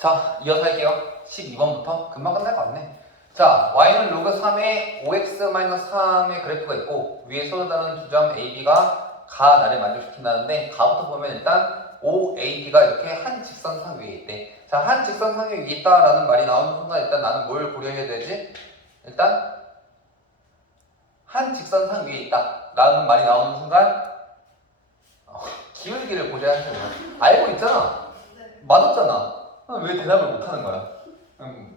자, 이어서 할게요. 12번부터 금방 끝날 것 같네. 자, y는 로그 3의 5x-3의 그래프가 있고 위에 쏟아나는 두 점 AB가 가 나를 만족시킨다는데 가부터 보면 일단 OAB가 이렇게 한 직선상 위에 있대. 자, 한 직선상 위에 있다라는 말이 나오는 순간 일단 나는 뭘 고려해야 되지? 일단 한 직선상 위에 있다라는 말이 나오는 순간 기울기를 고려해야 하는 거야. 알고 있잖아. 맞았잖아. 왜 대답을 못하는 거야?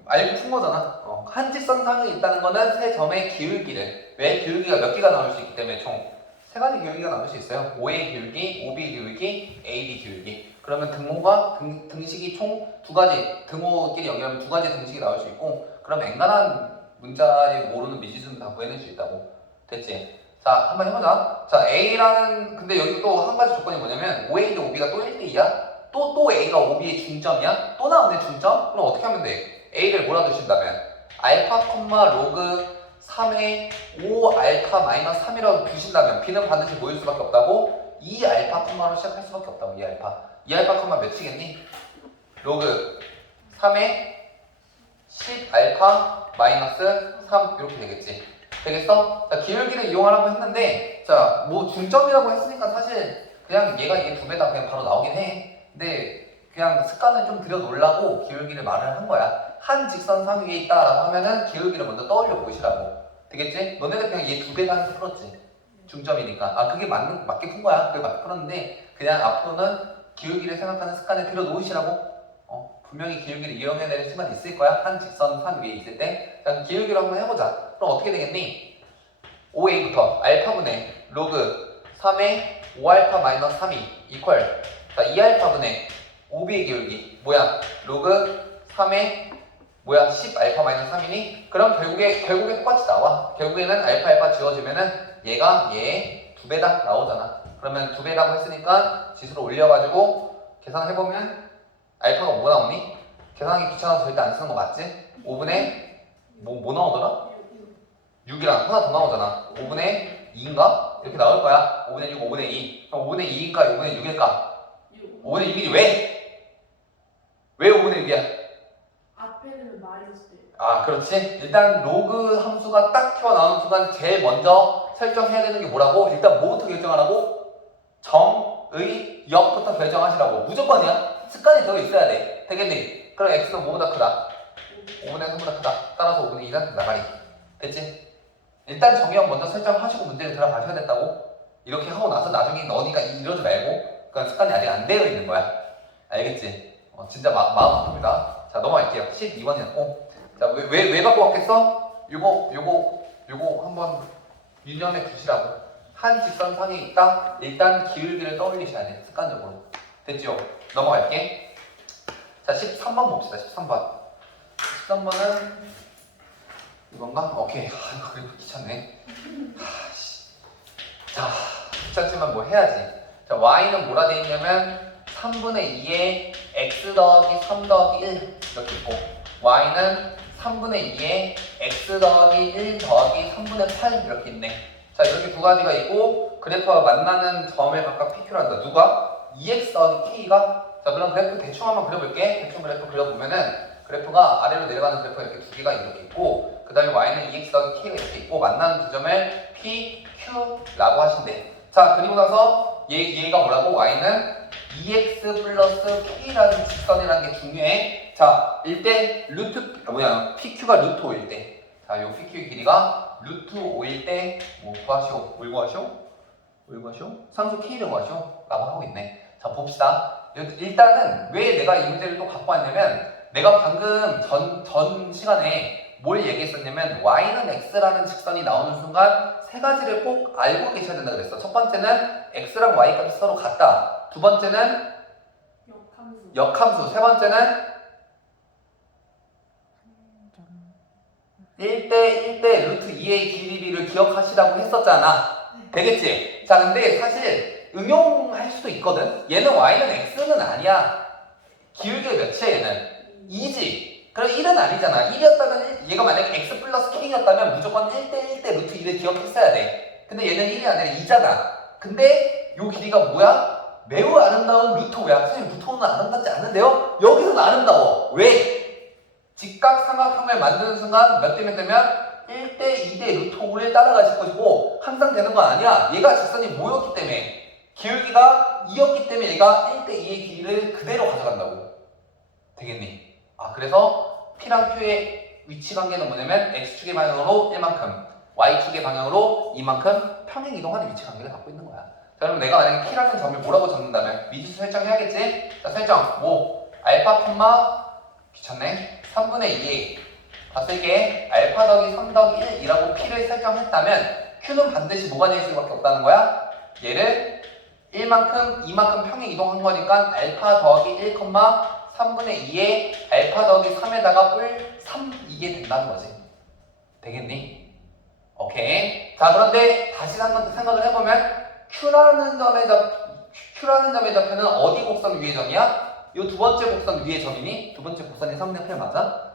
알고 푼 거잖아. 한 직선상에 있다는 거는 세 점의 기울기를. 왜? 기울기가 몇 개가 나올 수 있기 때문에 총 세 가지 기울기가 나올 수 있어요. OA 기울기, OB 기울기, AB 기울기. 그러면 등호가 등식이 총 두 가지, 등호끼리 연결하면 두 가지 등식이 나올 수 있고, 그러면 앵간한 문자에 모르는 미지수는 다 구해낼 수 있다고. 됐지? 자, 한번 해보자. 자, A라는, 근데 여기 또 한 가지 조건이 뭐냐면, OA 대 OB가 또 1대2야? 또 A가 OB의 중점이야? 또 나오네, 중점? 그럼 어떻게 하면 돼? A를 몰아두신다면, 알파, 로그 3의 5알파 마이너스 3이라고 두신다면, B는 반드시 모일 수밖에 없다고? 2알파, 로 시작할 수밖에 없다고, 2알파. 2알파, 몇이겠니? 로그 3의 10알파 마이너스 3, 이렇게 되겠지. 되겠어? 자, 기울기를 이용하라고 했는데, 자, 뭐 중점이라고 했으니까 사실 그냥 얘가 이게 두 배다 그냥 바로 나오긴 해. 근데 그냥 습관을 좀 들여놓으려고 기울기를 말을 한 거야. 한 직선상 위에 있다라고 하면은 기울기를 먼저 떠올려 보시라고. 되겠지? 너네들 그냥 얘 두 배다 해서 풀었지. 중점이니까. 아, 그게 맞게 푼 거야. 그게 맞게 풀었는데, 그냥 앞으로는 기울기를 생각하는 습관을 들여놓으시라고. 분명히 기울기를 이용해야 되는 순간이 있을 거야. 한 직선상 위에 있을 때. 자, 기울기를 한번 해보자. 그럼 어떻게 되겠니? 5a부터 알파분의 로그 3의 5알파 마이너스 3이 이퀄. 자, 2알파분의 5b의 기울기. 뭐야? 로그 3의 10알파 마이너스 3이니? 그럼 결국에 똑같이 나와. 결국에는 알파 지워지면은 얘가 얘 두 배다 나오잖아. 그러면 두 배라고 했으니까 지수를 올려가지고 계산해보면 알파가 뭐 나오니? 계산하기 귀찮아서 절대 안 쓰는 거 맞지? 5분의 뭐 나오더라? 6이랑 하나 더 나오잖아. 5분의 2인가? 이렇게 나올 거야. 5분의 6, 5분의 2. 그럼 5분의 2일까? 5분의 6일까? 5분의 6이니 왜? 왜 5분의 6이야? 앞에는 마이너스 돼. 아, 그렇지. 일단 로그 함수가 딱 튀어나오는 순간 제일 먼저 설정해야 되는 게 뭐라고? 일단 뭐부터 결정하라고? 정의 역부터 결정하시라고. 무조건이야. 습관이 들어있어야 돼. 되겠니? 그럼 x는 뭐보다 크다? 5분의 3보다 크다. 따라서 5분의 2는 나가리. 됐지? 일단 정의역 먼저 설정하시고 문제를 들어가셔야 된다고. 이렇게 하고 나서 나중에 너니까 이러지 말고. 그건 습관이 아직 안 되어 있는 거야. 알겠지? 진짜 마음 아픕니다. 자, 넘어갈게요. 12번이었고. 자, 왜 갖고 왔겠어? 요거 한번 유념해 두시라고. 한 직선상에 있다. 일단 기울기를 떠올리셔야 돼. 습관적으로. 됐죠? 넘어갈게. 자, 13번 봅시다. 13번. 13번은 이건가? 오케이. 이거 귀찮네. 자, 귀찮지만 뭐 해야지. 자, y는 뭐라 돼 있냐면 3분의 2에 x 더하기 3 더하기 1 이렇게 있고, y는 3분의 2에 x 더하기 1 더하기 3분의 8 이렇게 있네. 자, 이렇게 두 가지가 있고, 그래프와 만나는 점을 각각 PQ로 한다. 누가? 2x 더하기 k가? 자, 그럼 그래프 대충 한번 그려볼게. 대충 그래프 그려보면은 그래프가 아래로 내려가는 그래프가 이렇게 두 개가 이렇게 있고, 그 다음에 y는 2x 더하기 k가 이렇게 있고, 만나는 두 점을 p, q라고 하신대. 자, 그리고 나서 얘가 뭐라고? y는 2x 플러스 k라는 직선이라는 게 중요해. 자, 일때 PQ가 루트 5일 때. 자, 요 PQ의 길이가 루트 5일 때, 뭐 구하시오? 뭘 구하시오? 상수 K를 구하시오? 라고 하고 있네. 자, 봅시다. 일단은 왜 내가 이 문제를 또 갖고 왔냐면, 내가 방금 전 시간에 뭘 얘기했었냐면, y는 x라는 직선이 나오는 순간 세 가지를 꼭 알고 계셔야 된다 그랬어. 첫 번째는 x랑 y 값이 서로 같다. 두 번째는 역함수. 세 번째는 1대 루트 2의 길이를 기억하시라고 했었잖아. 되겠지? 자, 근데 사실 응용할 수도 있거든. 얘는 y는 x는 아니야. 기울기가 몇이야 얘는? 2지. 그럼 1은 아니잖아. 1이었다면 얘가 만약에 x 플러스 k였다면 무조건 1대 루트 2를 기억했어야 돼. 근데 얘는 1이 아니라 2잖아. 근데 요 길이가 뭐야? 매우 아름다운 루토야. 선생님 루토는 아름답지 않은데요? 여기서는 아름다워. 왜? 직각삼각형을 만드는 순간 몇 대 몇 되면 1대 2대 루토를 따라가실 것이고 항상 되는 건 아니야. 얘가 직선이 뭐였기 때문에 기울기가 2였기 때문에 얘가 1대 2의 길이를 그대로 가져간다고. 되겠니? 그래서 P랑 Q의 위치 관계는 뭐냐면 X축의 방향으로 1만큼 Y축의 방향으로 2만큼 평행 이동하는 위치 관계를 갖고 있는 거야. 자, 그럼 내가 만약에 P라는 점을 뭐라고 적는다면 미지수 설정해야겠지? 자, 설정 뭐 알파 콤마 귀찮네 3분의 2에 다 쓸게 알파 더하기 3 더하기 1이라고 P를 설정했다면 Q는 반드시 뭐가 될 수밖에 없다는 거야? 얘를 1만큼 2만큼 평행 이동한 거니까 알파 더하기 1, 3분의 2에 알파 더하기 3에다가 뿔 3 이게 된다는 거지. 되겠니? 오케이. 자, 그런데 다시 한번 생각을 해보면 Q라는 점의 좌표는 어디 곡선 위의 점이야? 이 두 번째 곡선 위의 점이니? 두 번째 곡선이 3분의 8 맞아?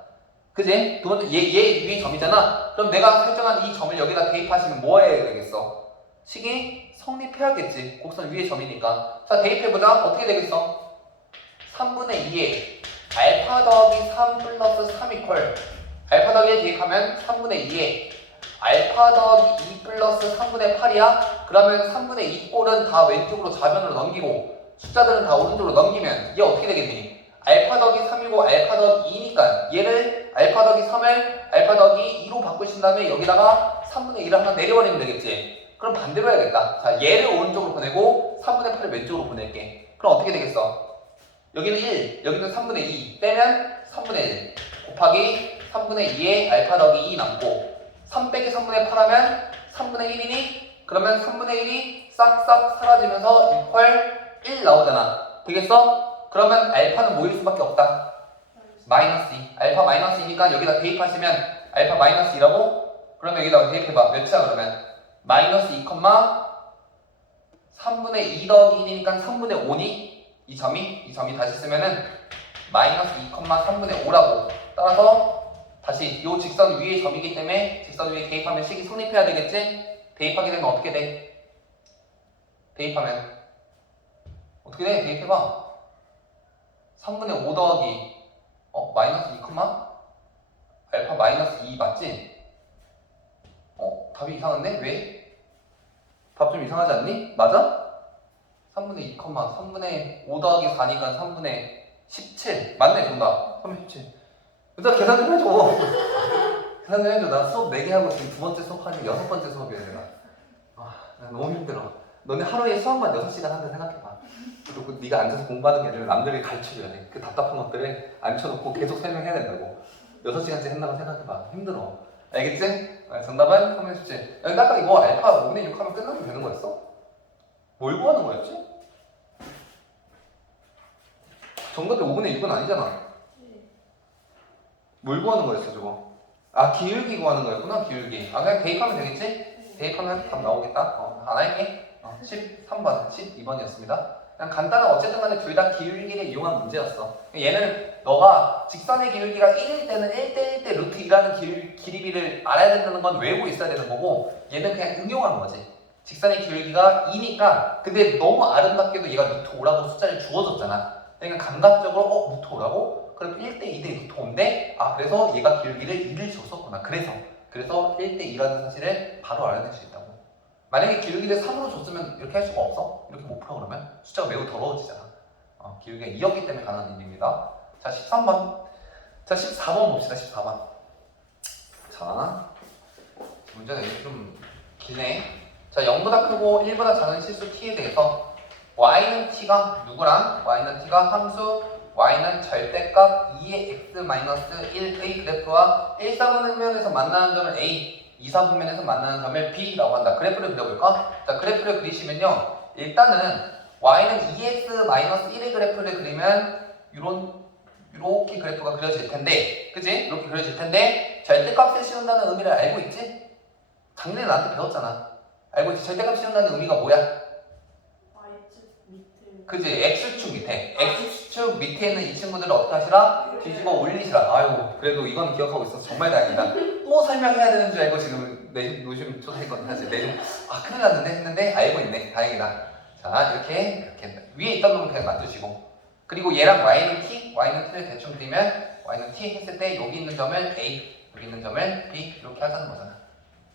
그지? 두 번째 얘 위의 점이잖아. 그럼 내가 설정한 이 점을 여기다 대입하시면 뭐 해야 되겠어? 식이 성립해야겠지. 곡선 위의 점이니까. 자, 대입해보자. 어떻게 되겠어? 3분의 2에 알파 더하기 3 플러스 3 이퀄 알파 더하기 1 대입하면 3분의 2에 알파 더하기 2 플러스 3분의 8이야? 그러면 3분의 2 꼴은 다 왼쪽으로 좌변으로 넘기고 숫자들은 다 오른쪽으로 넘기면 얘 어떻게 되겠니? 알파 더하기 3이고 알파 더하기 2니까 얘를 알파 더하기 3을 알파 더하기 2로 바꾸신 다음에 여기다가 3분의 2를 하나 내려버리면 되겠지? 그럼 반대로 해야겠다. 자, 얘를 오른쪽으로 보내고 3분의 8을 왼쪽으로 보낼게. 그럼 어떻게 되겠어? 여기는 1, 여기는 3분의 2 빼면 3분의 1 곱하기 3분의 2에 알파 더하기 2 남고 3 빼기 3분의 8 하면 3분의 1이니? 그러면 3분의 1이 싹싹 사라지면서 이퀄 1 나오잖아. 되겠어? 그러면 알파는 뭐일 수밖에 없다. 마이너스 2. 알파 마이너스 2니까 여기다 대입하시면 알파 마이너스 2라고? 그러면 여기다가 대입해봐. 몇이야 그러면? 마이너스 2, 3분의 2 더하기 1이니까 3분의 5니? 이 점이 다시 쓰면은 마이너스 2, 3분의 5라고. 따라서 다시 이 직선 위의 점이기 때문에 직선 위에 대입하면 식이 성립해야 되겠지? 대입하게 되면 어떻게 돼? 대입하면 어떻게 돼? 대입해봐. 3분의 5 더하기 마이너스 2, 알파 마이너스 2 맞지? 답이 이상한데? 왜? 답 좀 이상하지 않니? 맞아? 3분의 2, 3분의 5 더하기 4니까 3분의 17 맞네 정답 3분의 17 일단 계산 좀 해줘 계산 좀 해줘. 나 수업 4개 하고 지금 두 번째 수업하니 6번째 수업이야 내가. 나 너무 힘들어. 너네 하루에 수학만 6시간 한다 생각해봐. 그리고 네가 앉아서 공부하는 게 아니라 남들이 가르쳐줘야 돼. 그 답답한 것들을 앉혀놓고 계속 설명해야 된다고. 6시간째 한다고 생각해봐. 힘들어. 알겠지? 정답은 3분의 17. 여기 아까 이거 알파 5분의 6 하면 끝나면 되는 거였어? 뭘 구하는 거였지? 정답이 5분의 6은 아니잖아. 뭘 구하는 거였어 저거? 기울기 구하는 거였구나. 기울기. 그냥 대입하면 되겠지? 대입하면 답 나오겠다. 안 할게. 13번, 12번이었습니다. 그냥 간단한 어쨌든 간에 둘 다 기울기를 이용한 문제였어. 얘는 너가 직선의 기울기가 1일 때는 1대 1대 루트 2라는 길이비를 알아야 된다는 건 외우고 있어야 되는 거고 얘는 그냥 응용한 거지. 직선의 기울기가 2니까 근데 너무 아름답게도 얘가 루트 5라고 숫자를 주어졌잖아. 그러니까 감각적으로 루트 5라고? 그럼 1대 2대 루트 5인데 그래서 얘가 기울기를 2를 줬었구나. 그래서 1대 2라는 사실을 바로 알아낼 수 있다고. 만약에 기울기를 3으로 줬으면 이렇게 할 수가 없어? 이렇게 못 풀어 그러면? 숫자가 매우 더러워지잖아. 기울기가 2였기 때문에 가능한 일입니다. 자 13번. 자 14번 봅시다. 14번. 자 문제는 이게 좀 기네. 자 0보다 크고 1보다 작은 실수 t에 대해서 y는 t가 누구랑? y는 t가 함수 y는 절대값 2의 x-1의 그래프와 1, 4분면에서 만나는 점을 a 2, 4분면에서 만나는 점을 B라고 한다. 그래프를 그려볼까? 자, 그래프를 그리시면요. 일단은 Y는 2x-1의 그래프를 그리면 이렇게 그래프가 그려질 텐데 그치? 이렇게 그려질 텐데 절대값을 씌운다는 의미를 알고 있지? 작년에 나한테 배웠잖아. 알고 있지? 절대값 씌운다는 의미가 뭐야? Y축 밑에. 그치? X축 밑에. X축 밑에 있는 이 친구들을 어떻게 하시라? 뒤집어 올리시라. 아유, 그래도 이건 기억하고 있어서 정말 다행이다. 또 설명해야 되는 줄 알고 지금 노심 초사했거든 사실. 큰일 났는데 했는데 알고 있네. 다행이다. 자 이렇게 위에 있던 놈은 그냥 놔두시고 그리고 얘랑 y는 t를 대충 그리면 y는 t 했을 때 여기 있는 점을 a 여기 있는 점을 b 이렇게 하자는 거잖아.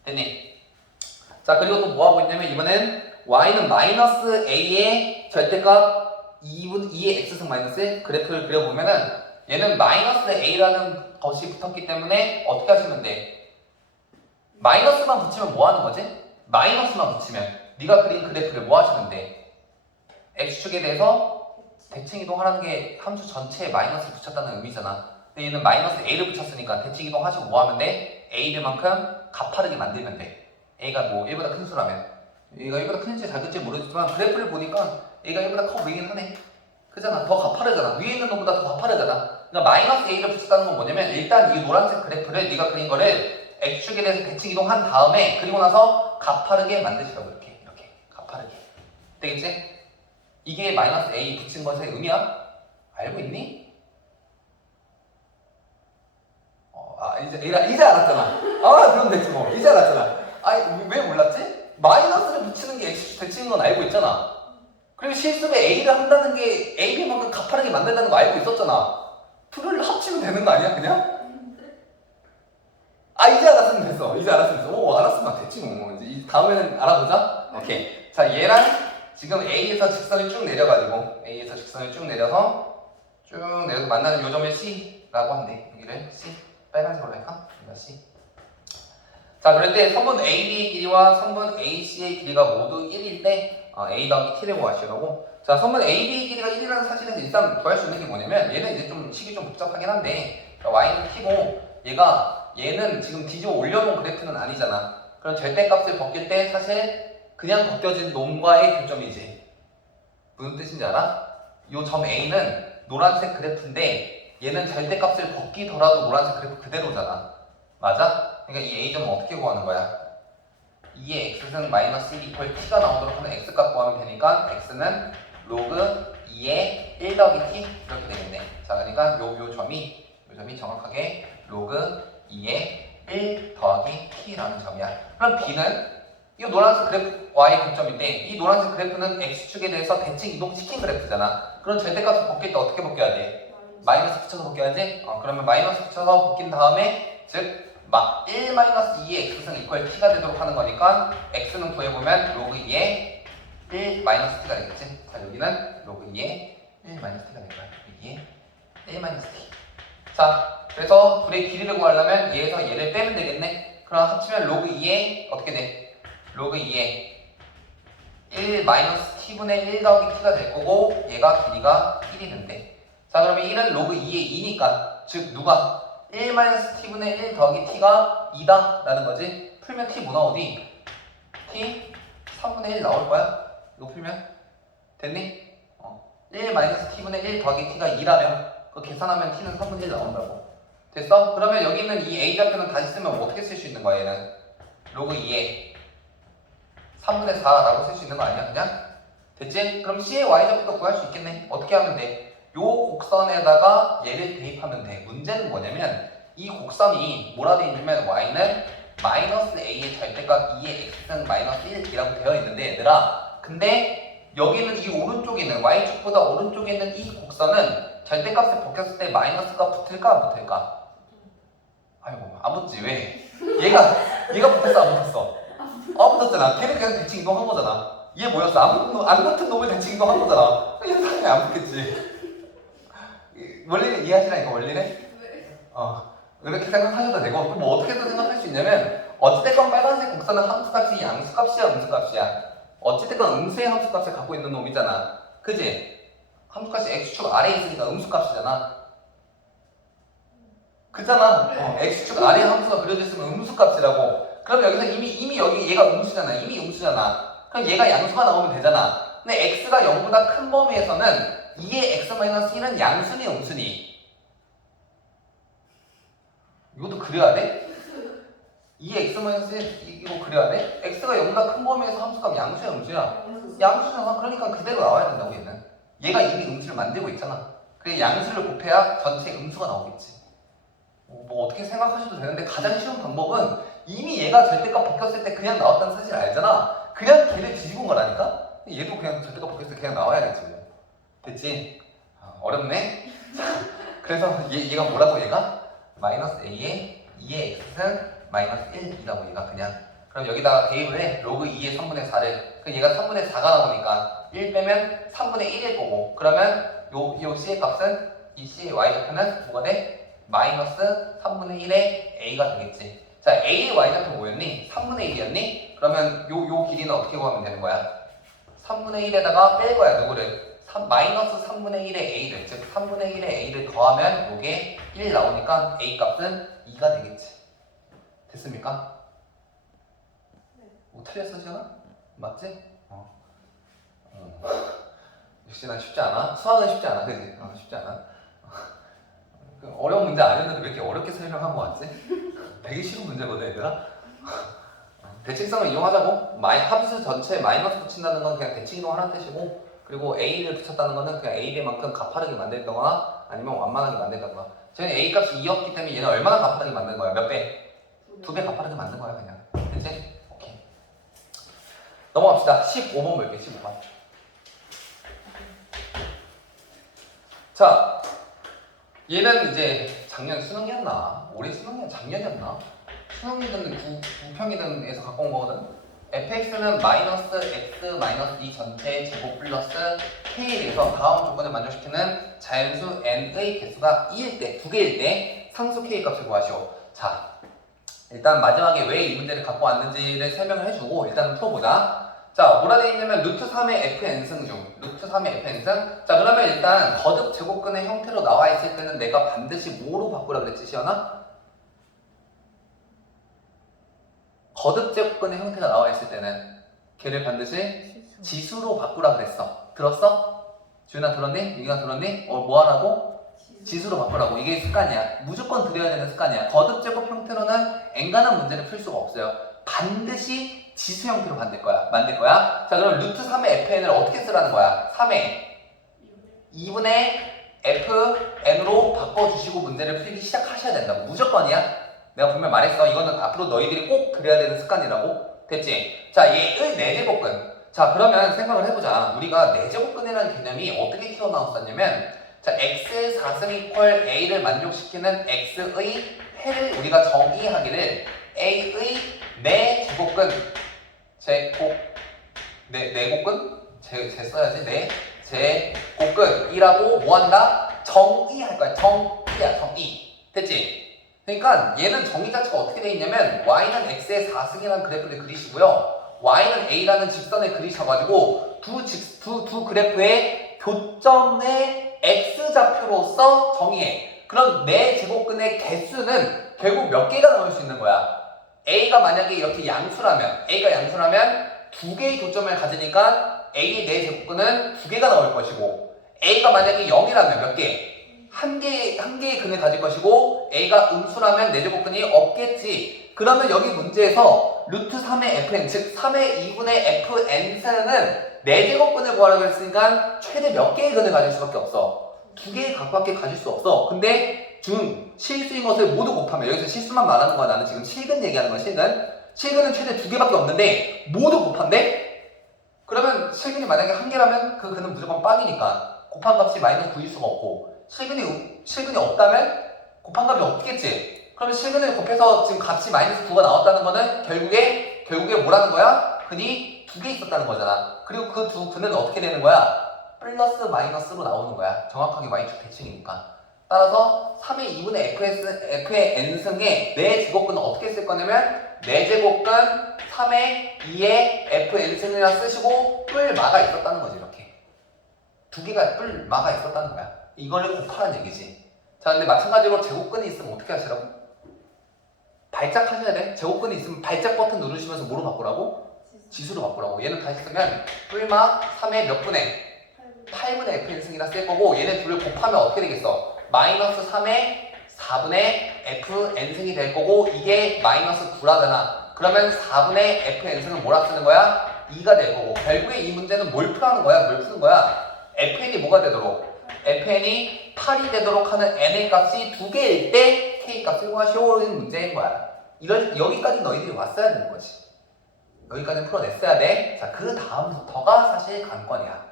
됐니? 자 그리고 또 뭐 하고 있냐면 이번엔 y는 마이너스 a의 절대값 2의 x승 마이너스 1 그래프를 그려보면은 얘는 마이너스 a라는 것이 붙었기 때문에 어떻게 하시면 돼? 마이너스만 붙이면 뭐 하는 거지? 마이너스만 붙이면 네가 그린 그래프를 뭐 하시면 돼? x축에 대해서 대칭 이동하라는 게 함수 전체에 마이너스를 붙였다는 의미잖아. 근데 얘는 마이너스 a를 붙였으니까 대칭 이동하시고 뭐 하면 돼? a들만큼 가파르게 만들면 돼. a가 뭐 1보다 큰 수라면 얘가 1보다 큰지 작은지 모르겠지만 그래프를 보니까 얘가 1보다 커 보이긴 하네. 그잖아. 더 가파르잖아. 위에 있는 놈보다 더 가파르잖아. 그러니까 마이너스 a를 붙였다는 건 뭐냐면 일단 이 노란색 그래프를 네가 그린 거를 x축에 대해서 대칭 이동한 다음에 그리고 나서 가파르게 만드시라고 이렇게 가파르게 되겠지? 이게 마이너스 a 붙인 것의 의미야? 알고 있니? 이제 알았잖아. 그럼 됐지 뭐. 이제 알았잖아. 아니 왜 몰랐지? 마이너스를 붙이는 게 x축 대칭인 건 알고 있잖아. 그리고 실습에 a를 한다는 게 ab만큼 가파르게 만든다는 거 알고 있었잖아. 둘을 합치면 되는 거 아니야 그냥? 이제 알았으면 됐어. 이제 알았으면 됐어. 오 알았으면 됐지 뭐. 이제 다음에는 알아보자. 오케이. 자 얘랑 지금 A에서 직선을 쭉 내려가지고 A에서 직선을 쭉 내려서 만나는 요점을 C라고 한대. 여기를 C 빨간색으로 할까? 여기가 C. 자 그럴 때 선분 AB의 길이와 선분 AC의 길이가 모두 1일 때 A 더하기 T를 구하시라고. 자 선분 AB의 길이가 1이라는 사실에서 일단 구할 수 있는 게 뭐냐면 얘는 이제 좀 식이 좀 복잡하긴 한데 Y는 T고 얘는 지금 뒤집어 올려놓은 그래프는 아니잖아. 그럼 절대값을 벗길 때 사실 그냥 벗겨진 놈과의 교점이지. 무슨 뜻인지 알아? 요 점 A는 노란색 그래프인데 얘는 절대값을 벗기더라도 노란색 그래프 그대로잖아. 맞아? 그러니까 이 A점은 어떻게 구하는 거야? 2의 x승 마이너스 1 이퀄 t가 나오도록 하면 x값 구하면 되니까 x는 로그 2의 1 더하기 t 이렇게 되겠네. 자 그러니까 요 점이 정확하게 로그 2의 1 더하기 t라는 점이야. 그럼 b는 이 노란색 그래프 y의 교점인데 이 노란색 그래프는 x축에 대해서 대칭 이동시킨 그래프잖아. 그럼 절대값을 벗길 때 어떻게 벗겨야 돼? 마이너스 붙여서 벗겨야지? 그러면 마이너스 붙여서 벗긴 다음에 즉 1 마이너스 2의 x승 이퀄 t가 되도록 하는 거니까 x는 구해보면 로그 2의 1 마이너스 t가 되겠지? 자 여기는 로그 2의 1 마이너스 t가 될 거야. 여기에 1 마이너스 t. 자 그래서 둘의 길이를 구하려면 얘에서 얘를 빼면 되겠네. 그럼 합치면 로그 2의 어떻게 돼? 로그 2의 1 마이너스 t분의 1 더하기 t가 될 거고 얘가 길이가 1이 된대. 자 그러면 1은 로그 2의 2니까 즉 누가 1 마이너스 t분의 1 더하기 t가 2다 라는 거지. 풀면 t 뭐 나오니? t 3분의 1 나올 거야. 이거 풀면 됐니? 1 마이너스 t분의 1 더하기 t가 2라면 그거 계산하면 t는 3분의 1 나온다고. 됐어? 그러면 여기 있는 이 a 좌표는 다시 쓰면 어떻게 쓸 수 있는 거야 얘는? 로그 2의 3분의 4라고 쓸 수 있는 거 아니야 그냥? 됐지? 그럼 C의 Y좌표도 구할 수 있겠네. 어떻게 하면 돼? 요 곡선에다가 얘를 대입하면 돼. 문제는 뭐냐면 이 곡선이 뭐라 돼 있냐면 Y는 마이너스 A의 절대값 2의 X는 마이너스 1이라고 되어 있는데 얘들아 근데 여기는 이 오른쪽에 있는 Y축보다 오른쪽에 있는 이 곡선은 절대값을 벗겼을 때 마이너스가 붙을까 안 붙을까? 아이고 안 붙지 왜? 얘가 붙었어 안 붙었어? 붙었잖아. 걔는 그냥 대칭 이동한 거잖아. 얘 뭐였어? 안 붙은 놈을 대칭 이동한 거잖아. 얘 당연히 안 붙겠지. 원리는 이해하시라니까 원리는? 네. 이렇게 생각하셔도 되고 또 뭐 어떻게든 생각할 수 있냐면 어찌됐건 빨간색 곡선은 함수값이 양수값이야 음수값이야. 어찌됐건 음수의 함수값을 갖고 있는 놈이잖아. 그지? 함수값이 x축 아래에 있으니까 음수값이잖아. 그잖아. x축 아래에 함수가 그려져 있으면 음수값이라고. 그럼 여기서 이미 여기 얘가 음수잖아. 이미 음수잖아. 그럼 얘가 양수가 나오면 되잖아. 근데 x가 0보다 큰 범위에서는 2의 x-1은 양수니 음수니? 이것도 그려야 돼? 2의 x-1 이거 그려야 돼? x가 0보다 큰 범위에서 함수값 양수야 음수야? 양수잖아. 그러니까 그대로 나와야 된다고 얘는. 얘가 이미 음수를 만들고 있잖아. 그래 양수를 곱해야 전체 음수가 나오겠지. 뭐 어떻게 생각하셔도 되는데 가장 쉬운 방법은 이미 얘가 절대값 벗겼을 때 그냥 나왔다는 사실 알잖아. 그냥 걔를 뒤집은 거라니까? 얘도 그냥 절대값 복했을 때 그냥 나와야겠지 뭐. 됐지? 어렵네? 그래서 얘가 뭐라고 얘가? 마이너스 a에 2의 x승 마이너스 1이라고 얘가 그냥. 그럼 여기다가 대입을 해. 로그 2의 3분의 4를. 그럼 얘가 3분의 4가 나오니까 1 빼면 3분의 1일 거고. 그러면 요 c의 값은 이 c의 y좌표는 뭐가 돼? 마이너스 3분의 1의 a가 되겠지. 자, a의 y좌표 뭐였니? 3분의 1이었니? 그러면 요 길이는 어떻게 구하면 되는 거야? 3분의 1에다가 뺄 거야. 누구를? 마이너스 3분의 1의 a를, 즉 3분의 1의 a를 더하면 이게 1 나오니까 a 값은 2가 되겠지. 됐습니까? 네. 뭐 틀렸어 지현아? 맞지? 역시 난 쉽지 않아. 수학은 쉽지 않아, 그지? 쉽지 않아. 어려운 문제 아니었는데 왜 이렇게 어렵게 설명한 거 같지? 되게 쉬운 문제거든 얘들아. 대칭성을 이용하자고. 합수 전체에 마이너스 붙인다는 건 그냥 대칭 이동하는 뜻이고, 그리고 a를 붙였다는 거는 그냥 a배만큼 가파르게 만든다거나 아니면 완만하게 만든다거나. 저희는 a 값이 2였기 때문에 얘는 얼마나 가파르게 만든 거야? 몇 배? 2배 가파르게 만든 거야 그냥. 됐지? 오케이. 넘어갑시다. 15번 볼게요. 15번. 자, 얘는 이제 작년 수능이었나? 올해 수능이야? 작년이었나? 수능이든 구평이든에서 갖고 온 거거든. fx는 마이너스 x 마이너스 2 전체 제곱 플러스 k에 대해서 다음 조건을 만족시키는 자연수 n의 개수가 2일 때, 2개일 때 상수 k 값을 구하시오. 자, 일단 마지막에 왜 이 문제를 갖고 왔는지를 설명을 해주고 일단은 풀어보자. 자, 뭐라 되어 있냐면 루트 3의 fn승 중 루트 3의 fn승. 자, 그러면 일단 거듭 제곱근의 형태로 나와 있을 때는 내가 반드시 뭐로 바꾸라 그랬지, 시연아? 거듭 제곱근의 형태가 나와 있을 때는 걔를 반드시 지수로 바꾸라 그랬어. 들었어? 지훈아 들었니? 유기가 들었니? 뭐 하라고? 지수로 바꾸라고. 이게 습관이야. 무조건 들여야 되는 습관이야. 거듭 제곱 형태로는 엔간한 문제를 풀 수가 없어요. 반드시 지수 형태로 만들 거야. 자, 그럼 루트 3의 fn을 어떻게 쓰라는 거야? 3의 2분의 fn으로 바꿔주시고 문제를 풀기 시작하셔야 된다고. 무조건이야. 내가 분명 말했어. 이거는 앞으로 너희들이 꼭 그려야 되는 습관이라고. 됐지? 자, 얘의 4제곱근. 자, 그러면 생각을 해보자. 우리가 4제곱근이라는 개념이 어떻게 튀어나왔었냐면, 자, x의 4승 이퀄 a를 만족시키는 x의 해를 우리가 정의하기를 a의 4제곱근 제곱근? 제 써야지. 제곱근이라고 뭐한다? 정의할 거야. 정의야, 정의. 됐지? 그러니까 얘는 정의 자체가 어떻게 되어 있냐면 y는 x의 4승이라는 그래프를 그리시고요. y는 a라는 직선을 그리셔가지고 두 그래프의 교점의 x좌표로서 정의해. 그럼 4제곱근의 개수는 결국 몇 개가 나올 수 있는 거야? a가 만약에 이렇게 양수라면 2개의 교점을 가지니까 a의 4제곱근은 2개가 나올 것이고, a가 만약에 0이라면 몇 개? 한 개의 근을 가질 것이고, a가 음수라면 4제곱근이 없겠지. 그러면 여기 문제에서 루트 3의 fn, 즉 3의 2분의 fn승은 4제곱근을 구하라고 했으니까 최대 몇 개의 근을 가질 수밖에 없어. 2개의 각밖에 가질 수 없어. 근데 실수인 것을 모두 곱하면, 여기서 실수만 말하는 거야. 나는 지금 실근 얘기하는 거야. 실근은 최대 2개밖에 없는데 모두 곱한대? 그러면 실근이 만약에 1개라면 그 근은 무조건 빵이니까 곱한 값이 마이너스 9일 수가 없고, 실근이 없다면 곱한 값이 없겠지. 그러면 실근을 곱해서 지금 값이 마이너스 9가 나왔다는 거는 결국에 뭐라는 거야? 근이 2개 있었다는 거잖아. 그리고 그 두 근은 어떻게 되는 거야? 플러스 마이너스로 나오는 거야. 정확하게 y축 대칭이니까. 따라서 3의 2분의 f의 n승의 4제곱근은 어떻게 쓸 거냐면 4제곱근 3의 2의 fn승이라 쓰시고 뿔마가 있었다는 거지. 이렇게 2개가 뿔마가 있었다는 거야. 이거를 곱하라는 얘기지. 자, 근데 마찬가지로 제곱근이 있으면 어떻게 하시라고? 발작하셔야 돼. 제곱근이 있으면 발작 버튼 누르시면서 뭐로 바꾸라고? 지수로 바꾸라고. 얘는 다시 쓰면 뿔마 3의 몇 분의? 8분의 fn승이라 쓸 거고, 얘네 둘을 곱하면 어떻게 되겠어? 마이너스 3의 4분의 fn승이 될 거고, 이게 마이너스 9라잖아. 그러면 4분의 fn승은 뭐라 쓰는 거야? 2가 될 거고, 결국에 이 문제는 뭘 푸는 거야? fn이 뭐가 되도록? fn이 8이 되도록 하는 n의 값이 2개일 때 k 값을 구하시오는 문제인 거야. 여기까지 너희들이 왔어야 되는 거지. 여기까지는 풀어냈어야 돼. 자, 그 다음부터가 사실 관건이야.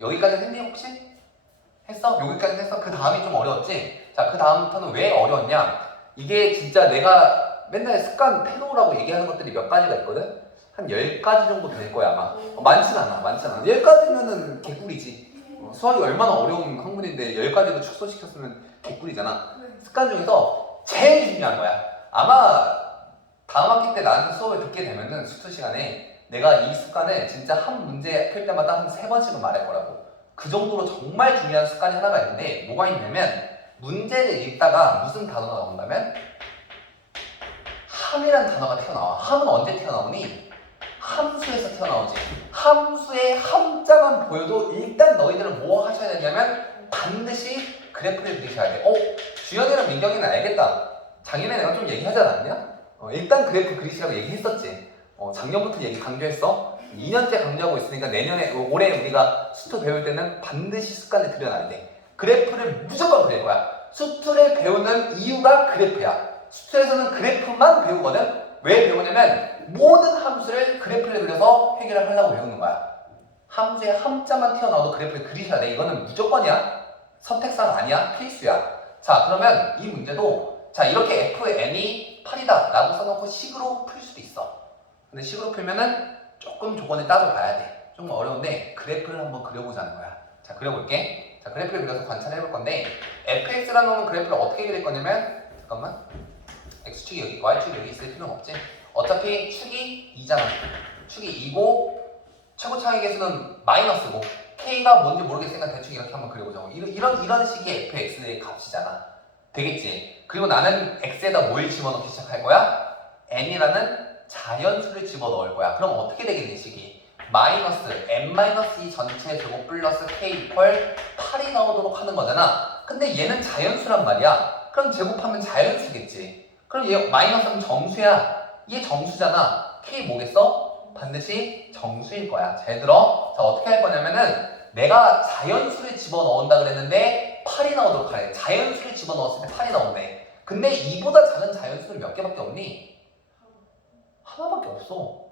여기까지 했니 혹시? 했어? 여기까지 했어? 그 다음이 좀 어려웠지? 자, 그 다음부터는 왜 어려웠냐? 이게 진짜 내가 맨날 습관 해놓으라고 얘기하는 것들이 몇 가지가 있거든? 한 10가지 정도 될 거야 아마. 많진 않아. 10가지면은 개꿀이지. 수학이 얼마나 어려운 학문인데 10가지도 축소시켰으면 개꿀이잖아. 네. 습관 중에서 제일 중요한 거야. 아마 다음 학기 때 나한테 수업을 듣게 되면은 수투 시간에 내가 이 습관을 진짜 한 문제 풀 때마다 한 3번씩은 말할 거라고. 그 정도로 정말 중요한 습관이 하나가 있는데 뭐가 있냐면 문제를 읽다가 무슨 단어가 나온다면 함이라는 단어가 튀어나와. 함은 언제 튀어나오니? 함수에서 튀어나오지. 함수의 함자만 보여도 일단 너희들은 뭐 하셔야 되냐면 반드시 그래프를 그리셔야 돼. 주연이랑 민경이는 알겠다. 작년에 내가 좀 얘기하지 않았냐? 일단 그래프 그리시라고 얘기했었지. 작년부터 얘기 강조했어. 2년째 강조하고 있으니까 내년에 올해 우리가 수투 배울 때는 반드시 습관을 들여놔야 돼. 그래프를 무조건 그릴 거야. 수투를 배우는 이유가 그래프야. 수투에서는 그래프만 배우거든. 왜 배우냐면 모든 함수를 그래프를 그려서 해결을 하려고 배우는 거야. 함수에 함자만 튀어나와도 그래프를 그리셔야 돼. 이거는 무조건이야. 선택사항 아니야. 필수야. 자, 그러면 이 문제도 자 이렇게 fn이 8이다 라고 써놓고 식으로 풀 수도 있어. 근데 식으로 풀면은 조금 조건을 따져봐야 돼. 좀 어려운데 그래프를 한번 그려보자는 거야. 자, 그려볼게. 자, 그래프를 그려서 관찰해 볼 건데 fx라는 놈은 그래프를 어떻게 그릴 거냐면 잠깐만 x축이 여기 있고 y축이 여기 있을 필요는 없지. 어차피 축이 2잖아. 축이 2고 최고차의 개수는 마이너스고 k가 뭔지 모르겠으니까 대충 이렇게 한번 그려보자고. 이런 식의 fx의 값이잖아. 되겠지? 그리고 나는 x에다 뭘 집어넣기 시작할 거야? n이라는 자연수를 집어넣을 거야. 그럼 어떻게 되겠니 식이? 마이너스 n-2 전체 제곱 플러스 k 이퀄 8이 나오도록 하는 거잖아. 근데 얘는 자연수란 말이야. 그럼 제곱하면 자연수겠지. 그럼 얘 마이너스는 정수야. 얘 정수잖아. k 뭐겠어? 반드시 정수일 거야. 잘 들어. 자, 어떻게 할 거냐면은 내가 자연수를 집어넣는다 그랬는데 8이 나오도록 하래. 자연수를 집어넣었을 때 8이 나오네. 근데 이보다 작은 자연수는 몇 개밖에 없니? 하나밖에 없어.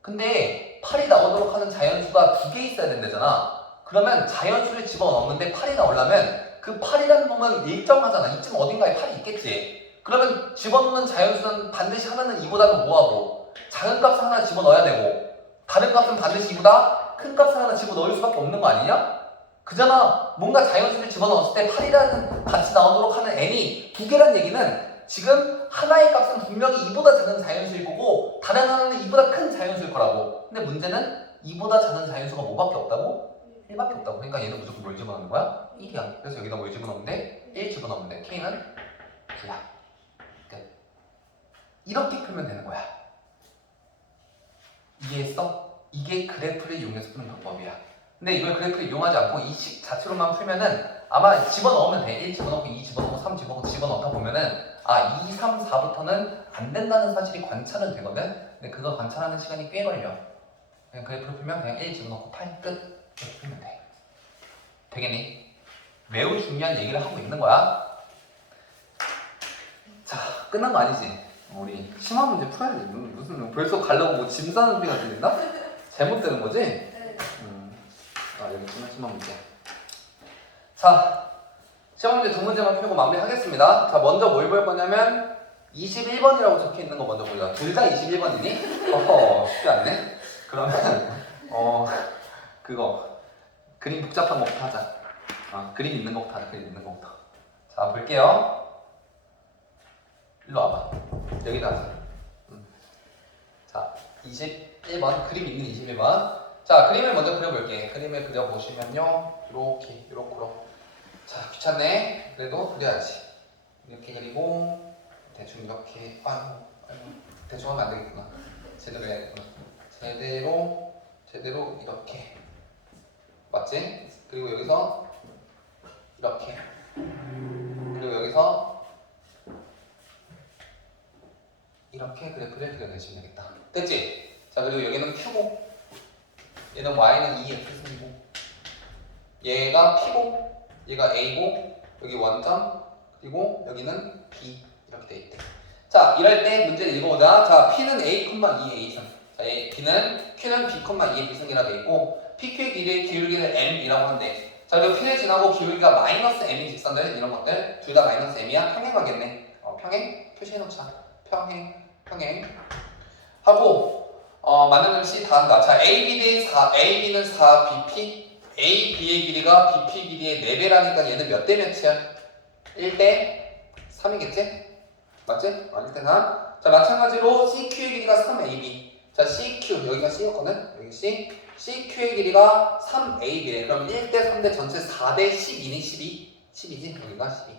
근데 8이 나오도록 하는 자연수가 2개 있어야 된다잖아. 그러면 자연수를 집어넣는데 8이 나오려면 그 8이라는 놈은 일정하잖아. 이쯤 어딘가에 8이 있겠지. 그러면 집어넣는 자연수는 반드시 하나는 이보다는 뭐하고 작은 값을 하나 집어넣어야 되고 다른 값은 반드시 이보다 큰 값을 하나 집어넣을 수밖에 없는 거 아니냐? 그잖아. 뭔가 자연수를 집어넣었을 때 8이라는 값이 나오도록 하는 n이 2개란 얘기는 지금 하나의 값은 분명히 이보다 작은 자연수일 거고 다른 하나는 이보다 큰 자연수일 거라고. 근데 문제는 이보다 작은 자연수가 뭐밖에 없다고? 1밖에 없다고. 그러니까 얘는 무조건 뭘 집어넣는 거야? 1이야. 그래서 여기다 뭘 집어넣으면 돼? 1 집어넣으면 돼. k는 9야. 끝. 이렇게 풀면 되는 거야. 이해했어? 이게 그래프를 이용해서 푸는 방법이야. 근데 이걸 그래프를 이용하지 않고 이 식 자체로만 풀면은 아마 집어넣으면 돼. 1 집어넣고 2 집어넣고 3 집어넣고 집어넣다 보면은 2, 3, 4부터는 안 된다는 사실이 관찰은 되거든? 근데 그거 관찰하는 시간이 꽤 걸려. 그냥 그래프를 풀면 그냥 1 집어넣고 8 끝. 이렇게 풀면 돼. 되겠니? 매우 중요한 얘기를 하고 있는 거야. 자, 끝난 거 아니지? 우리 심화 문제 풀어야지. 무슨 벌써 가려고 뭐 짐 싸는 소리가 들린다? 잘못되는 거지? 네. 여기 있구나, 심화 문제. 자, 시험 문제 두 문제만 풀고 마무리하겠습니다. 자, 먼저 뭘 볼 거냐면 21번이라고 적혀 있는 거 먼저 보자. 둘 다 21번이니? 쉽지 않네. 그러면 그거 그림 복잡한 거부터 하자. 그림 있는 거부터 하자. 그림 있는 거부터. 자, 볼게요. 일로 와봐. 여기다 하자. 자, 21번 그림 있는 21번. 자, 그림을 먼저 그려볼게. 그림을 그려보시면요, 요렇게. 자, 귀찮네. 그래도 그려야지. 이렇게 그리고 대충 이렇게. 아이고. 대충 하면 안 되겠구나. 제대로 해야겠구나. 제대로 이렇게. 맞지? 그리고 여기서 이렇게. 그리고 여기서 이렇게 그래프를 그려내시면 되겠다. 됐지? 자, 그리고 여기는 Q고 얘는 Y는 2X이고 얘가 P고 얘가 A고 여기 원점 그리고 여기는 B 이렇게 돼 있대. 자, 이럴 때 문제를 읽어보자. 자, P는 A, 2A 자, Q는 B, 2의 비승이라 돼 있고 PQ의 길이의 기울기를 M이라고 한대. 자, 그리고 P를 지나고 기울기가 마이너스 M인 직선들 이런 것들 둘 다 마이너스 M이야. 평행 가겠네. 평행 표시해놓자. 평행 하고 만나는 C 다 한다. 자, AB는 4, BP AB의 길이가 BP 길이의 4배라니까 얘는 몇 대 몇이야? 1대 3이겠지? 맞지? 1대 3. 자, 마찬가지로 CQ의 길이가 3AB. 자, CQ 여기가 C였거든. 여기 C. CQ의 길이가 3AB래. 그럼 1대 3대 전체 4대 12니 12? 12지? 여기가 12.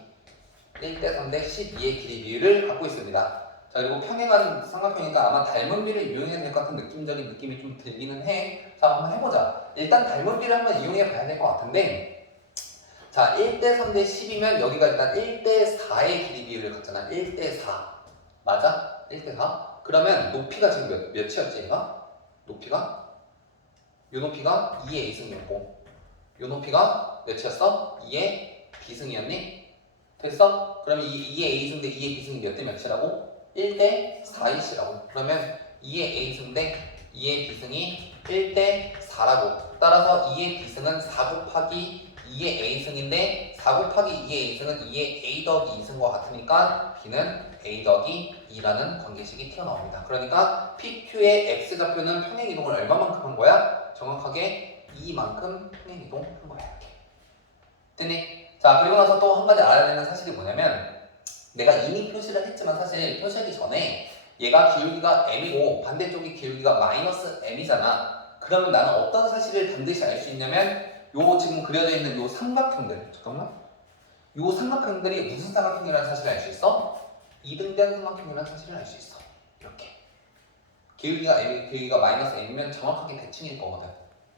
1대 3대 12의 길이 비율을 갖고 있습니다. 자, 그리고 평행한 삼각형이니까 아마 닮은 비를 이용해야 될 것 같은 느낌적인 느낌이 좀 들기는 해. 자, 한번 해보자. 일단 닮은 비를 한번 이용해 봐야 될 것 같은데, 자, 1대 3대 10이면 여기가 일단 1대 4의 길이 비율을 갖잖아. 1대 4. 맞아? 1대 4? 그러면 높이가 지금 몇이었지, 얘가? 높이가? 요 높이가 2의 A승이었고, 요 높이가 몇이었어? 2의 B승이었니? 됐어? 그러면 2의 A승 대 2의 B승이 몇 대 몇이라고? 1대 4이시라고. 그러면 2의 A승 대 2의 B승이 1대 4라고. 따라서 2의 B승은 4 곱하기 2의 A승인데 4 곱하기 2의 A승은 2의 A 더하기 2승과 같으니까 B는 A 더하기 2라는 관계식이 튀어나옵니다. 그러니까 PQ의 X좌표는 평행이동을 얼마만큼 한 거야? 정확하게 2만큼 평행이동한 거야. 이렇게. 됐니? 자, 그리고 나서 또 한 가지 알아야 되는 사실이 뭐냐면 내가 이미 표시를 했지만 사실 표시하기 전에 얘가 기울기가 M이고 반대쪽이 기울기가 마이너스 M이잖아. 그러면 나는 어떤 사실을 반드시 알 수 있냐면 요 지금 그려져 있는 요 삼각형들, 잠깐만, 요 삼각형들이 무슨 삼각형이라는 사실을 알 수 있어? 이등변 삼각형이라는 사실을 알 수 있어. 이렇게 기울기가 마이너스 M이면 정확하게 대칭일 거거든.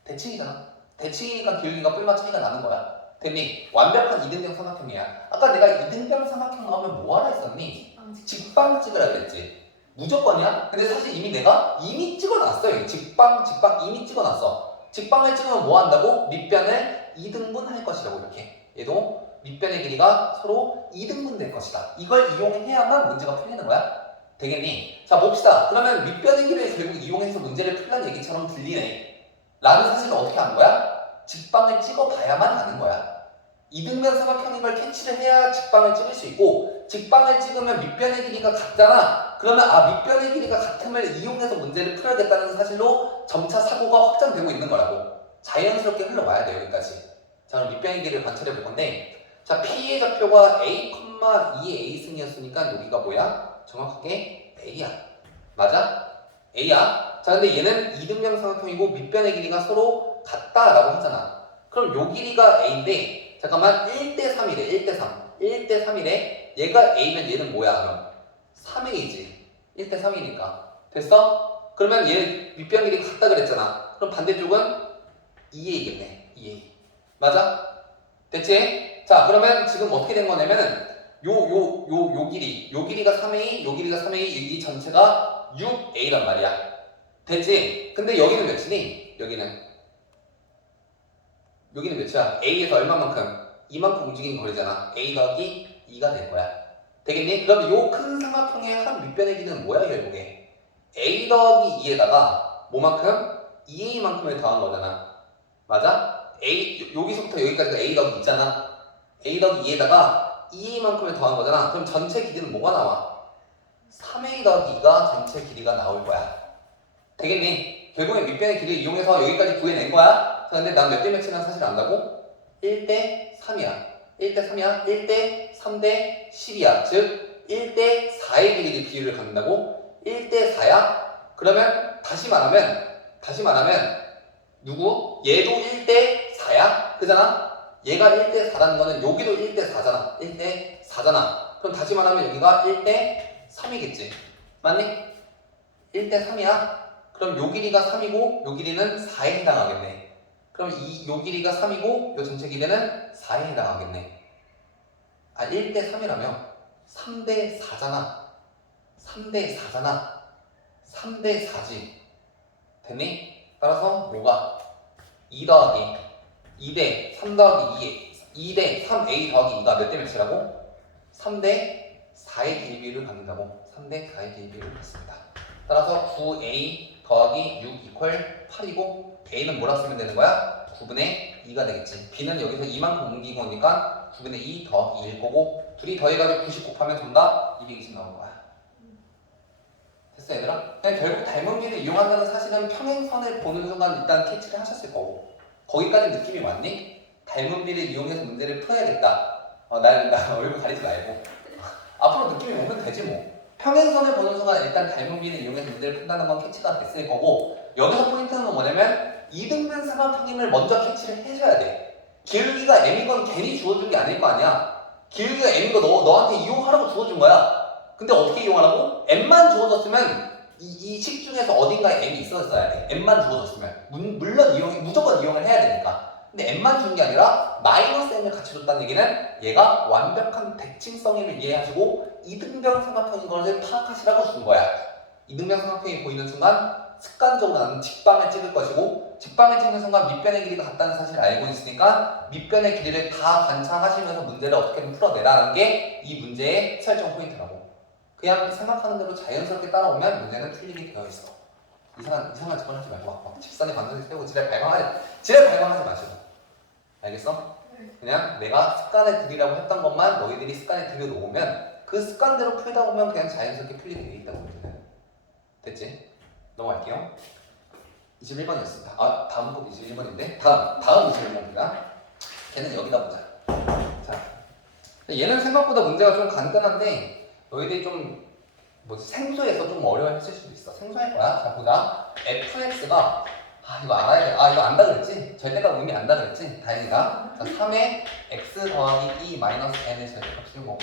대칭이잖아. 대칭이니까 기울기가 뿔마 차이가 나는 거야. 됐니? 완벽한 이등변 삼각형이야. 아까 내가 이등변 삼각형 나오면 뭐 하라 했었니? 직방 찍으라 그랬지. 무조건이야? 근데 사실 내가 이미 찍어놨어요. 직방 이미 찍어놨어. 직방을 찍으면 뭐 한다고? 밑변을 2등분 할 것이라고. 이렇게 얘도 밑변의 길이가 서로 2등분 될 것이다. 이걸 이용해야만 문제가 풀리는 거야. 되겠니? 자, 봅시다. 그러면 밑변의 길이를 결국 이용해서 문제를 풀란 얘기처럼 들리네 라는 사실은 어떻게 아는 거야? 직방을 찍어봐야만 아는 거야. 이등변 삼각형인 걸 캐치를 해야 직방을 찍을 수 있고, 직방을 찍으면 밑변의 길이가 같잖아. 그러면 밑변의 길이가 같음을 이용해서 문제를 풀어야겠다는 사실로 점차 사고가 확장되고 있는 거라고. 자연스럽게 흘러와야 돼, 여기까지. 자, 그럼 밑변의 길이를 관찰해 볼 건데, 자, P의 좌표가 A, 2의 A승이었으니까 여기가 뭐야? 정확하게 A야. 맞아? A야. 자, 근데 얘는 이등변 삼각형이고 밑변의 길이가 서로 같다라고 하잖아. 그럼 요 길이가 A인데, 잠깐만, 1대 3이래. 1대 3. 1대 3이래. 얘가 A면 얘는 뭐야, 그럼? 3A지. 1대 3이니까. 됐어? 그러면 얘 밑변 길이가 같다 그랬잖아. 그럼 반대쪽은 2A겠네. 2A. 맞아? 됐지? 자, 그러면 지금 어떻게 된 거냐면은 요 길이가 3A, 요 길이가 3A, 이 전체가 6A란 말이야. 됐지? 근데 여기는 몇이니? 여기는 몇이야? A에서 얼마만큼? 이만큼 움직이는 거리잖아. A 더하기 2가 될 거야. 되겠니? 그럼 요 큰 삼각형의 한 밑변의 길이는 뭐야, 결국에? A 더하기 2에다가 뭐만큼? 2A만큼을 더한 거잖아. 맞아? 여기서부터 여기까지가 A 더하기 2잖아. A 더하기 2에다가 2A만큼을 더한 거잖아. 그럼 전체 길이는 뭐가 나와? 3A 더하기 2가 전체 길이가 나올 거야. 되겠니? 결국에 밑변의 길이를 이용해서 여기까지 구해낸 거야. 자, 근데 난 몇 대 몇이라는 사실 안다고? 1대 3이야. 1대 3이야. 1대 3대 10이야. 즉 1대 4의 길이를 비율을 갖는다고? 1대 4야? 그러면 다시 말하면 누구? 얘도 1대 4야? 그잖아? 얘가 1대 4라는 거는 여기도 1대 4잖아. 1대 4잖아. 그럼 다시 말하면 여기가 1대 3이겠지. 맞니? 1대 3이야? 그럼 요 길이가 3이고 요 길이는 4에 해당하겠네. 그럼 요 길이가 3이고 요 전체 길이는 4에 해당하겠네. 1대 3이라며 3대 4잖아. 3대 4지. 됐니? 따라서 뭐가? 2 더하기 2대 3 더하기 2대 3A 더하기 2가 몇 대 몇이라고? 3대 4의 길이비율을 갖는다고. 3대 4의 길이비율을 갖습니다. 따라서 9a 더하기 6 이퀄 8이고 a는 뭐라 쓰면 되는 거야? 9분의 2가 되겠지. b는 여기서 이만큼 옮기고 오니까 9분의 2 더하기 1 거고 둘이 더해가지고 90 곱하면 정답 220 나온 거야. 됐어 얘들아? 그냥 결국 닮은 비를 이용한다는 사실은 평행선을 보는 순간 일단 캐치를 하셨을 거고 거기까지 느낌이 왔니? 닮은 비를 이용해서 문제를 풀어야겠다. 나 얼굴 가리지 말고 앞으로 느낌이 오면 되지 뭐. 평행선을 보는 순간 일단 닮은 비를 이용해서 문제를 푼다는 건 캐치가 됐을 거고 여기서 포인트는 뭐냐면 이등변 삼각형임을 먼저 캐치를 해줘야 돼. 기울기가 m이건 괜히 주어준 게 아닐 거 아니야. 기울기가 m인 거 너한테 이용하라고 주어준 거야. 근데 어떻게 이용하라고? m만 주어졌으면 이 식 중에서 어딘가에 m이 있었어야 돼. m만 주어졌으면 물론 무조건 이용을 해야 되니까. 근데 m만 준 게 아니라 마이너스 m을 같이 줬다는 얘기는 얘가 완벽한 대칭성임을 이해하시고 이등변 삼각형인 것을 파악하시라고 준 거야. 이등변 삼각형이 보이는 순간 습관적으로 나는 직방을 찍을 것이고 직방을 찍는 순간 밑변의 길이가 같다는 사실을 알고 있으니까 밑변의 길이를 다 관찰하시면서 문제를 어떻게든 풀어내라는 게 이 문제의 설정 포인트라고. 그냥 생각하는 대로 자연스럽게 따라오면 문제는 풀리게 되어 있어. 이상한 짓을 하지 말고 막 직선에 관계를 세우고 지랄 발광하지 마시고. 알겠어? 그냥 내가 습관에 들이라고 했던 것만 너희들이 습관에 들여놓으면 그 습관대로 풀다 보면 그냥 자연스럽게 풀리게 돼 있다고 문제는. 됐지? 넘어갈게요. 21번이었습니다. 다음 거 21번인데 다음 21번입니다. 걔는 여기다 보자. 자, 얘는 생각보다 문제가 좀 간단한데 너희들이 좀 생소해서 좀 어려워했을 수도 있어. 생소할 거야. 자, 보자. fx가 이거 알아야 돼. 이거 안다 그랬지? 절대값 의미 안다 그랬지? 다행이다. 자, 3의 x 더하기 2 마이너스 n의 절대값을 뭐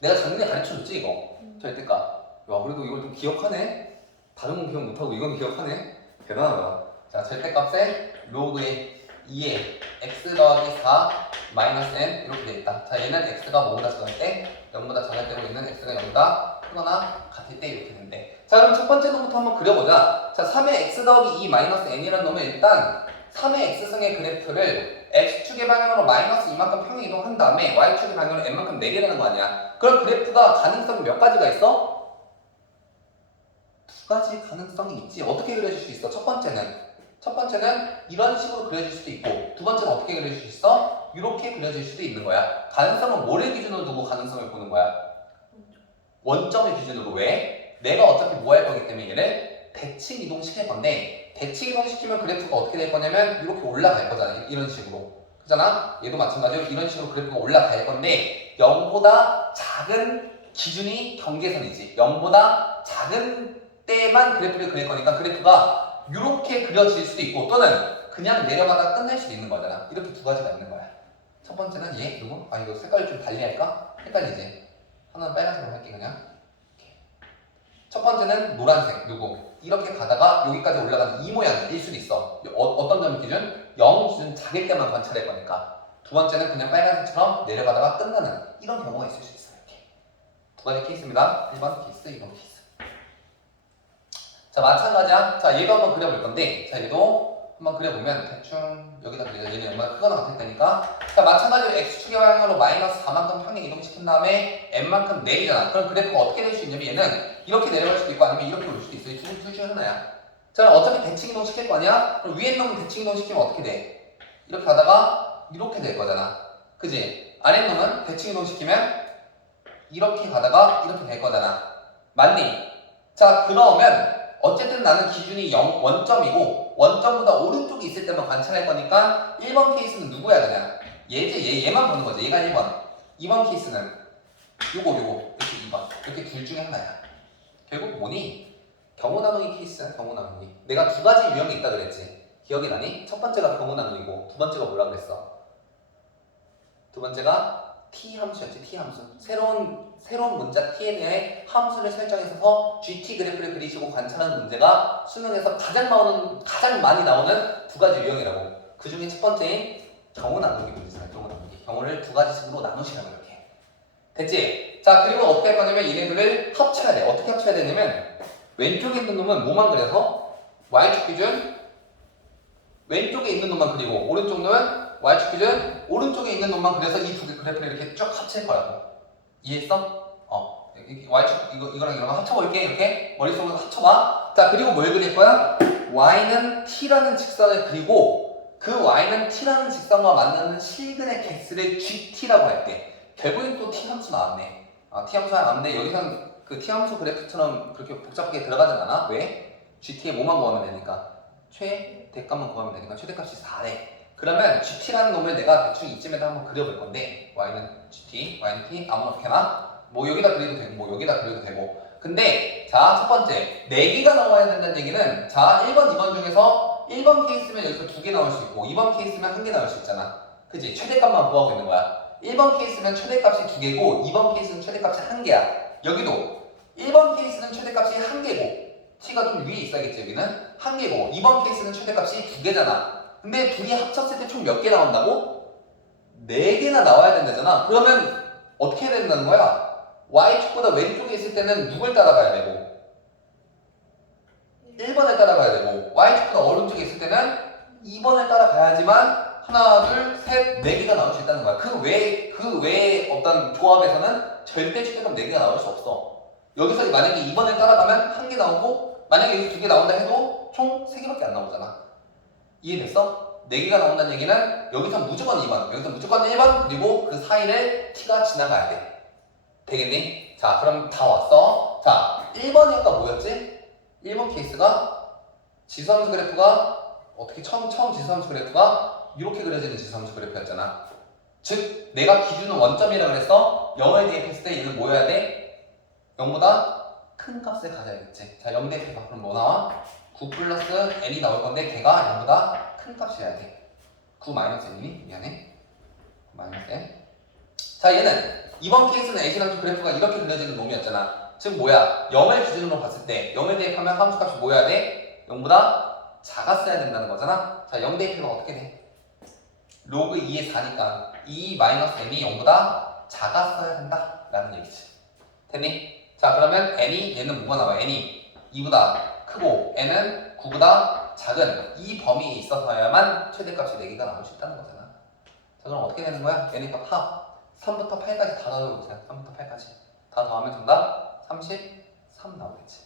내가 작년에 가르쳐줬지 이거? 절대값. 와, 그래도 이걸 좀 기억하네? 다른 건 기억 못하고 이건 기억하네? 대단하다. 자, 절대값에 로그의 2에 x 더하기 4 마이너스 n 이렇게 되어있다. 자, 얘는 x가 뭐보다 작을 때 0보다 작을 때고 얘는 x가 0보다 크거나 같을 때 이렇게 된대. 자, 그럼 첫 번째 놈부터 한번 그려보자. 자, 3의 x 더하기 2 마이너스 n이라는 놈은 일단 3의 x승의 그래프를 x축의 방향으로 마이너스 이만큼 평행 이동한 다음에 y축의 방향으로 n만큼 내리라는 거 아니야. 그럼 그래프가 가능성이 몇 가지가 있어? 두 가지 가능성이 있지. 어떻게 그려질 수 있어? 첫 번째는 이런 식으로 그려질 수도 있고 두 번째는 어떻게 그려질 수 있어? 이렇게 그려질 수도 있는 거야. 가능성은 뭐를 기준으로 두고 가능성을 보는 거야? 원점을 기준으로. 왜? 내가 어차피 뭐 할 거기 때문에 얘를 대칭 이동시킬 건데 대칭 이동시키면 그래프가 어떻게 될 거냐면 이렇게 올라갈 거잖아. 이런 식으로. 그잖아? 얘도 마찬가지로 이런 식으로 그래프가 올라갈 건데 0보다 작은 기준이 경계선이지. 0보다 작은 때만 그래프를 그릴 거니까 그래프가 이렇게 그려질 수도 있고 또는 그냥 내려가다 끝낼 수도 있는 거잖아. 이렇게 두 가지가 있는 거야. 첫 번째는 얘 누구? 이거 색깔을 좀 달리 할까? 헷갈리지? 하나는 빨간색으로 할게 그냥. 이렇게. 첫 번째는 노란색 누구? 이렇게 가다가 여기까지 올라가는 이 모양일 수도 있어. 어떤 점을 기준? 0 기준 작을 때만 관찰할 거니까. 두 번째는 그냥 빨간색처럼 내려가다가 끝나는 이런 경우가 있을 수 있어. 이렇게. 두 가지 케이스입니다. 1번 케이스, 2번 케이스. 자, 마찬가지야. 자, 얘도 한번 그려볼 건데, 자, 얘도 한번 그려보면 대충 여기다 그리자. 얘는 얼마나 크거나 같을 테니까. 자, 마찬가지로 x축의 방향으로 마이너스 4만큼 평행 이동시킨 다음에 n만큼 내리잖아. 그럼 그래프가 어떻게 될 수 있냐면 얘는 이렇게 내려갈 수도 있고 아니면 이렇게 올 수도 있어. 이 둘 중에 하나야. 자, 어차피 대칭 이동 시킬 거 아니야? 그럼 위에 놈은 대칭 이동 시키면 어떻게 돼? 이렇게 가다가 이렇게 될 거잖아. 그지? 아래 놈은 대칭 이동 시키면 이렇게 가다가 이렇게 될 거잖아. 맞니? 자, 그러면 어쨌든 나는 기준이 원점이고 원점보다 오른쪽에 있을 때만 관찰할 거니까 1번 케이스는 누구야 그냥? 얘만 보는 거지. 얘가 1번. 2번 케이스는 요거 이렇게 2번. 이렇게 둘 중에 하나야. 결국 뭐니? 경우 나누기 케이스야. 경우 나누기. 내가 두 가지 유형이 있다 그랬지. 기억이 나니? 첫 번째가 경우 나누기고 두 번째가 뭐라 그랬어? 두 번째가 t 함수였지. t 함수. 새로운 문자 t에 대해 함수를 설정해서 gt 그래프를 그리시고 관찰하는 문제가 수능에서 가장 많이 나오는 두 가지 유형이라고. 그 중에 첫 번째인 경우 나누기 문제잖아. 경우 나누기. 경우를 두 가지식으로 나누시라고 이렇게. 됐지? 자, 그리고 어떻게 할 거냐면 얘네들을 합쳐야 돼. 어떻게 합쳐야 되냐면 왼쪽에 있는 놈은 뭐만 그려서 y축 기준 왼쪽에 있는 놈만 그리고 오른쪽 놈은 y축 기준 오른쪽에 있는 놈만 그래서 이 두 개 그래프를 이렇게 쭉 합칠 거라고. 이해했어? y축 이거랑 이거랑 합쳐볼게. 이렇게 머릿속으로 합쳐봐. 자, 그리고 뭘 그릴 거야? y는 t라는 직선을 그리고 그 y는 t라는 직선과 만나는 실근의 개수를 gt라고 할게. 결국엔 또 t 함수 나왔네. t 함수가 나왔는데 여기서는 그 t 함수 그래프처럼 그렇게 복잡하게 들어가진 않아. 왜? gt의 뭐만 구하면 되니까. 최대값만 구하면 되니까 최대값이 4래. 그러면 gt라는 놈을 내가 대충 이쯤에다 한번 그려볼 건데 y는 gt, y는 t 아무렇게나 뭐 여기다 그려도 되고 뭐 여기다 그려도 되고. 근데 자, 첫 번째 4개가 나와야 된다는 얘기는 자 1번, 2번 중에서 1번 케이스면 여기서 2개 나올 수 있고 2번 케이스면 1개 나올 수 있잖아. 그치? 최대값만 구하고 있는 거야. 1번 케이스면 최대값이 2개고 2번 케이스는 최대값이 1개야. 여기도 1번 케이스는 최대값이 1개고 t가 좀 위에 있어야겠지. 여기는 1개고 2번 케이스는 최대값이 2개잖아. 근데 둘이 합쳤을 때 총 몇 개 나온다고? 4개나 나와야 된다잖아. 그러면 어떻게 해야 된다는 거야? y축보다 왼쪽에 있을 때는 누굴 따라가야 되고 1번을 따라가야 되고 y축보다 오른쪽에 있을 때는 2번을 따라가야지만 하나, 둘, 셋, 4개가 나올 수 있다는 거야. 그 외에 어떤 조합에서는 절대 최대값 4개가 나올 수 없어. 여기서 만약에 2번을 따라가면 1개 나오고 만약에 여기서 2개 나온다 해도 총 3개밖에 안 나오잖아. 이해됐어? 4개가 나온다는 얘기는 여기서 무조건 2번, 여기서 무조건 1번, 그리고 그 사이를 t가 지나가야 돼. 되겠니? 자, 그럼 다 왔어. 자, 1번이 아까 뭐였지? 1번 케이스가 지수함수 그래프가 어떻게 처음 지수함수 그래프가 이렇게 그려지는 지수함수 그래프였잖아. 즉, 내가 기준은 원점이라고 그랬어. 0을 대입했을 때 얘는 뭐 해야 돼? 0보다 큰 값을 가져야겠지. 자, 0 대입해봐. 그럼 뭐 나와? 9 플러스 n이 나올 건데 걔가 0보다 큰 값이어야 돼. 9 마이너스 n이 미안해. 9 마이너스 n. 자, 얘는 이번 케이스는 A시랑 그래프가 이렇게 그려지는 놈이었잖아. 즉 뭐야? 0을 기준으로 봤을 때 0을 대입하면 함수값이 뭐 해야 돼? 0보다 작았어야 된다는 거잖아. 자, 0 대입하면 어떻게 돼? 로그 2의 4니까 2 마이너스 n이 0보다 작았어야 된다 라는 얘기지. 됐니? 자, 그러면 n이 얘는 뭐가 나와? n이 2보다 크고 n은 9보다 작은 이 범위에 있어서야만 최대값이 4개가 나올 수 있다는 거잖아. 자, 그럼 어떻게 되는 거야? n의 값 합 3부터 8까지 다 더해보세요. 3부터 8까지 다 더하면 정답 33 나오겠지.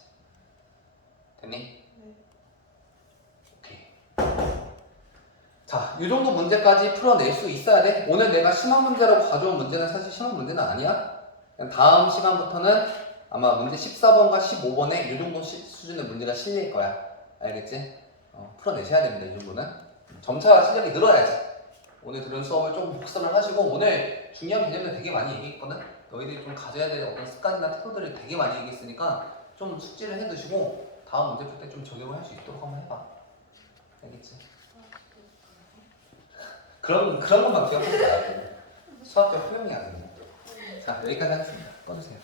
됐니? 네. 오케이. 자, 이 정도 문제까지 풀어낼 수 있어야 돼. 오늘 내가 심한 문제라고 가져온 문제는 사실 심한 문제는 아니야. 그냥 다음 시간부터는 아마 문제 14번과 15번에 이 정도 수준의 문제가 실릴 거야. 알겠지? 풀어내셔야 됩니다. 이 정도는. 점차 실력이 늘어야지. 오늘 들은 수업을 조금 복습을 하시고 오늘 중요한 개념들 되게 많이 얘기했거든. 너희들이 좀 가져야 될 어떤 습관이나 태도들을 되게 많이 얘기했으니까 좀 숙지를 해두시고 다음 문제 풀 때 좀 적용을 할 수 있도록 한번 해봐. 알겠지? 그런 것만 기억하지 말고 수학적 활용이 아니고. 자, 여기까지 하겠습니다. 꺼주세요.